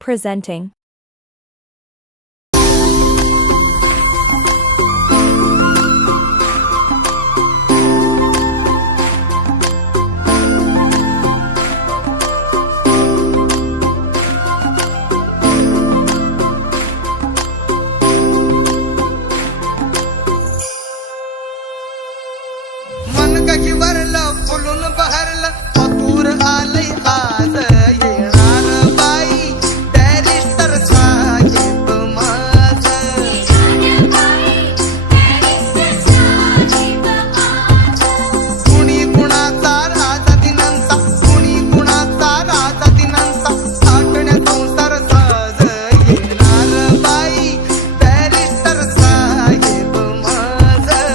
Presenting. मन कशी वरलं फुलून बहरलं पतूर आलंय आज येणार बाई बॅरिस्टर साहेब माझं कुणी कुणाचा राजा दिनांचा कुणी कुणाचा राजा दिनांचा आठण्या संसार साज येणार बाई बॅरिस्टर साहेब माझं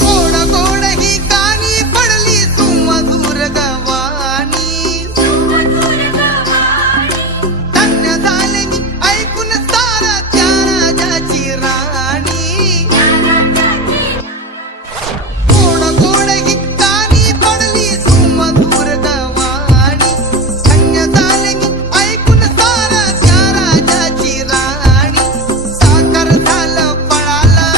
गोड गोड ही गाणी पडली सुमधुर गवानी धन्य झाले मी ऐकून सारा त्या राजाची राणी गोड गोड ही गाणी पडली सुमधुर गवानी धन्य झाले मी ऐकून सारा त्या राजाची राणी साखर झालं फळाला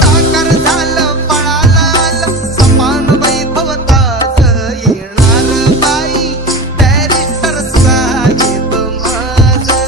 साकार झालं पळाला समान वैभवताच येणार बाई बॅरिस्टर साहेब माझं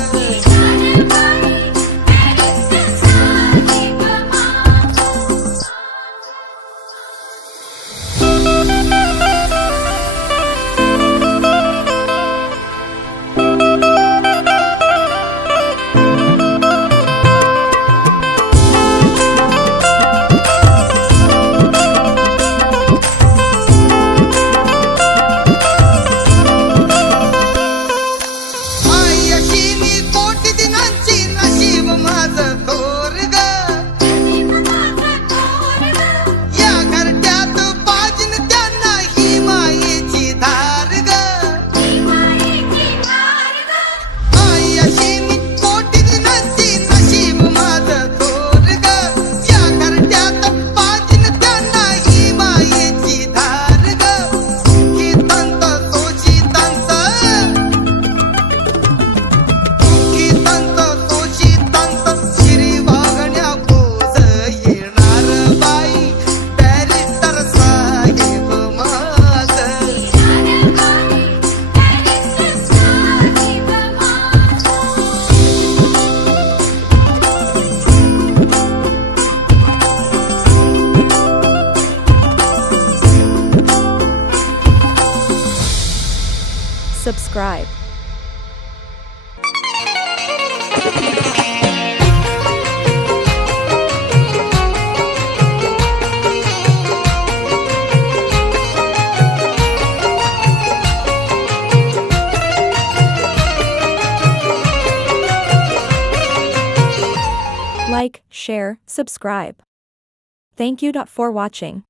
आई अशी मी कोटी दिनांची नशीब माझं थोर ग या घरट्यात पाजिन त्यांना ही मायेची धार ग आई अशी मी कोटी दिनांची नशीब माझं थोर ग या घरट्यात पाजिन त्यांना ही मायेची धार ग ही तंत सोशितांचं की तंत तोची तंत श्री वागण्या बोज येणार बाई बॅरिस्टर साहेब माझं Subscribe. Like, share, subscribe. Thank you for watching.